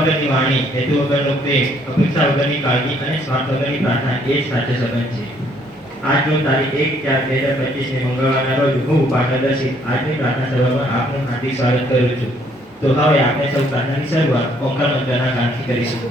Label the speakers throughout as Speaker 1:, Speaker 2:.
Speaker 1: વગરની વાણી, હેતુ વગરનો પ્રેમ, અપેક્ષા વગરની કાળજી અને સ્વાર્થ વગરની પ્રાર્થના એ જ સાચો સંબંધ છે. આજનો તારીખ એક ચાર બે હજાર પચીસને મંગળવારના રોજ હું પાટણદર્શી આજની પ્રાર્થના સભામાં આપનું હાર્દિક સ્વાગત કરું છું. તો હવે આપણે સૌ પ્રાર્થનાની શરૂઆત ઓંકાર મંત્રના ગાનથી કરીશું.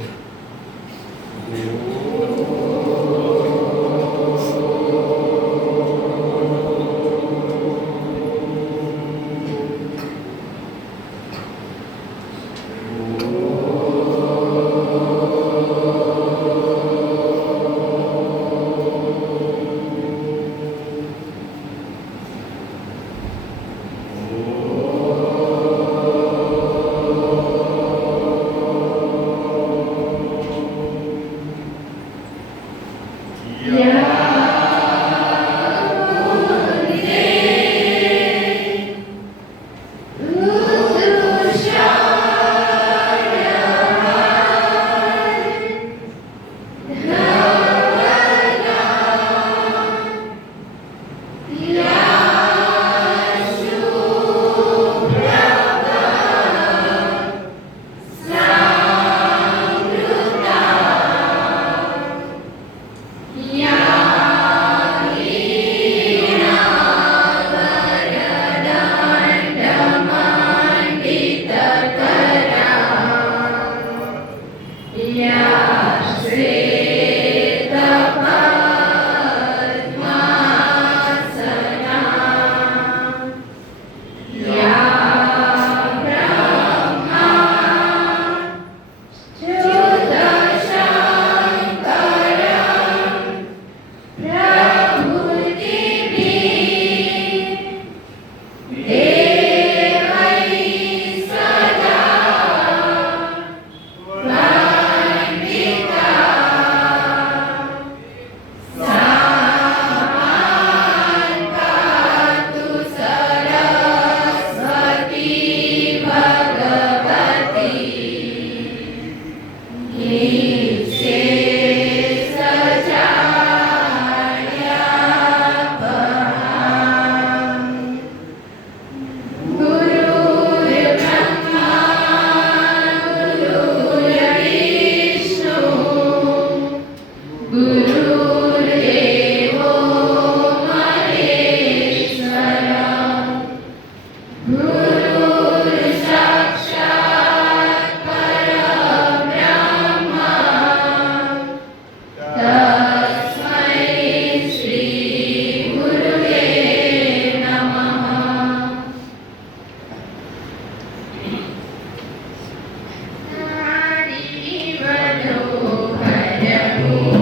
Speaker 2: Yeah. Yeah.